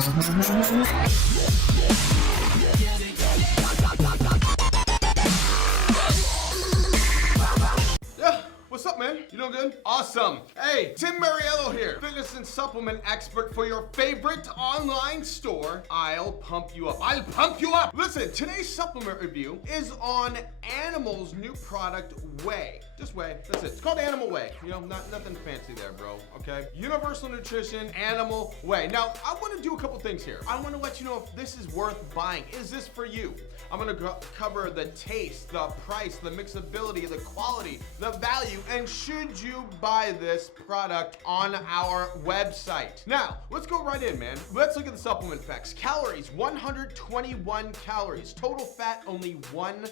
Yeah, what's up, man? You doing good? Awesome. Hey, Tim Mariello here, fitness and supplement expert for your favorite online store. I'll pump you up. I'll pump you up. Listen, today's supplement review is on Animal's new product, Whey. Just Whey. That's it. It's called Animal Whey. You know, nothing fancy there, bro. Okay? Universal Nutrition, Animal Whey. Now, I want to do a couple things here. I want to let you know if this is worth buying. Is this for you? I'm going to cover the taste, the price, the mixability, the quality, the value, and should you buy this product on our website. Now, let's go right in, man. Let's look at the supplement facts. Calories, 121 calories. Total fat, only 1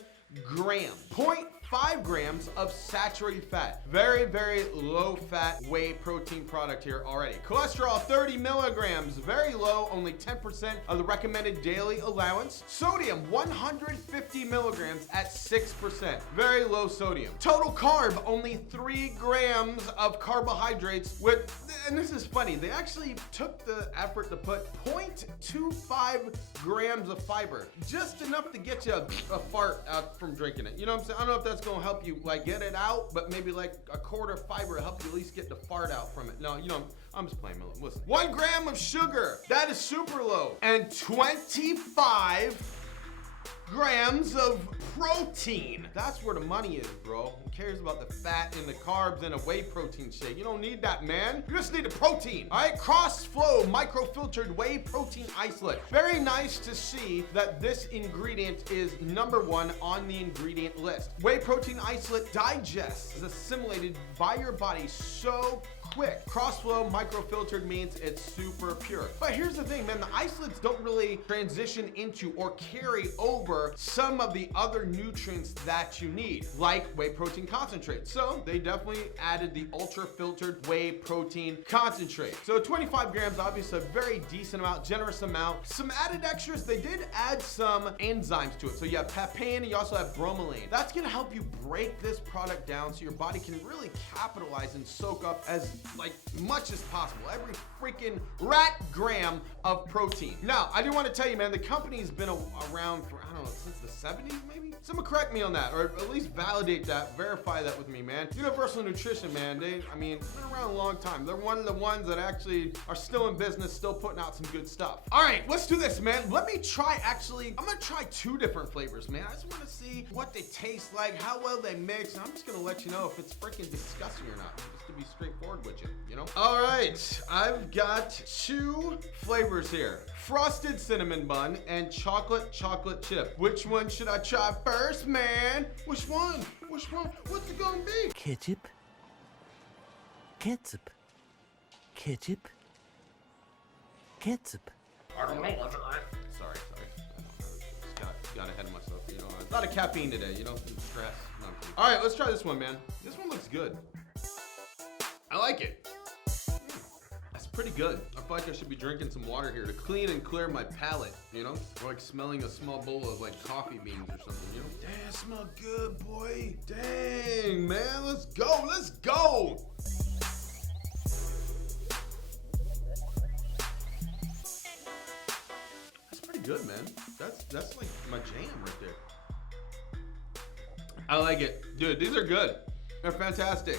gram. 0.5 grams of saturated fat. Very, very low fat whey protein product here already. Cholesterol, 30 milligrams. Very low, only 10% of the recommended daily allowance. Sodium, 150 milligrams at 6%. Very low sodium. Total carb, only 3 grams of carbohydrates with, and this is funny, they actually took the effort to put 0.25 grams of fiber. Just enough to get you a fart out from drinking it. You know what I'm saying? I don't know if that's gonna help you like get it out, but maybe like a quarter fiber to help you at least get the fart out from it. No, you know, I'm just playing. Listen, 1 gram of sugar, that is super low. And 25 grams of protein. That's where the money is, bro. Who cares about the fat and the carbs in a whey protein shake? You don't need that, man. You just need the protein. All right, Crossflow microfiltered whey protein isolate. Very nice to see that this ingredient is #1 on the ingredient list. Whey protein isolate digests, is assimilated by your body so quick. Crossflow microfiltered means it's super pure. But here's the thing, man, the isolates don't really transition into or carry over some of the other nutrients that you need, like whey protein concentrate. So they definitely added the ultra filtered whey protein concentrate. So 25 grams, obviously a very decent amount, generous amount. Some added extras, they did add some enzymes to it. So you have papain and you also have bromelain. That's gonna help you break this product down so your body can really capitalize and soak up as like much as possible, every freaking rat gram of protein. Now, I do want to tell you, man, the company's been around for, I don't know, since the 70s maybe? Someone correct me on that, or at least validate that, verify that with me, man. Universal Nutrition, man, been around a long time. They're one of the ones that actually are still in business, still putting out some good stuff. All right, let's do this, man. Let me try, actually, I'm gonna try 2 different flavors, man. I just want to see what they taste like, how well they mix, and I'm just gonna let you know if it's freaking disgusting or not, just to be straightforward with you, you know? All right, I've got 2 flavors here. Frosted cinnamon bun and chocolate chip. Which one should I try first, man? Which one? Which one? What's it gonna be? Ketchup. Ketchup. Ketchup. Ketchup. I don't know what's right. Sorry. Just got ahead of myself, you know. A lot of caffeine today, you know, stress. No, all right, let's try this one, man. This one looks good. I like it. That's pretty good. I feel like I should be drinking some water here to clean and clear my palate, you know? Or like smelling a small bowl of like coffee beans or something, you know? Damn, smell good, boy. Dang, man, let's go, let's go. That's pretty good, man. That's like my jam right there. I like it. Dude, these are good. They're fantastic.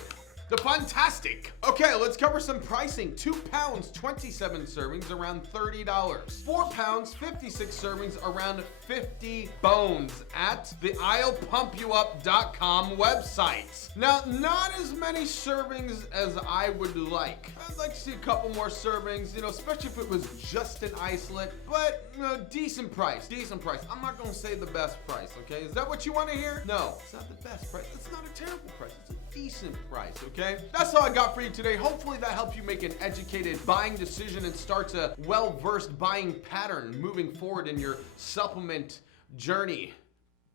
The fantastic. Okay, let's cover some pricing. 2 pounds, 27 servings, around $30. 4 pounds, 56 servings, around 50 bones at the I'llPumpYouUp.com website. Now, not as many servings as I would like. I'd like to see a couple more servings, you know, especially if it was just an isolate, but you know, decent price. I'm not gonna say the best price, okay? Is that what you wanna hear? No, it's not the best price. It's not a terrible price. It's a decent price, okay? That's all I got for you today. Hopefully that helps you make an educated buying decision and starts a well-versed buying pattern moving forward in your supplement journey,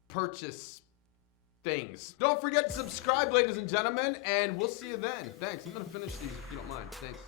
purchase things. Don't forget to subscribe, ladies and gentlemen, and we'll see you then. Thanks. I'm gonna finish these if you don't mind. Thanks.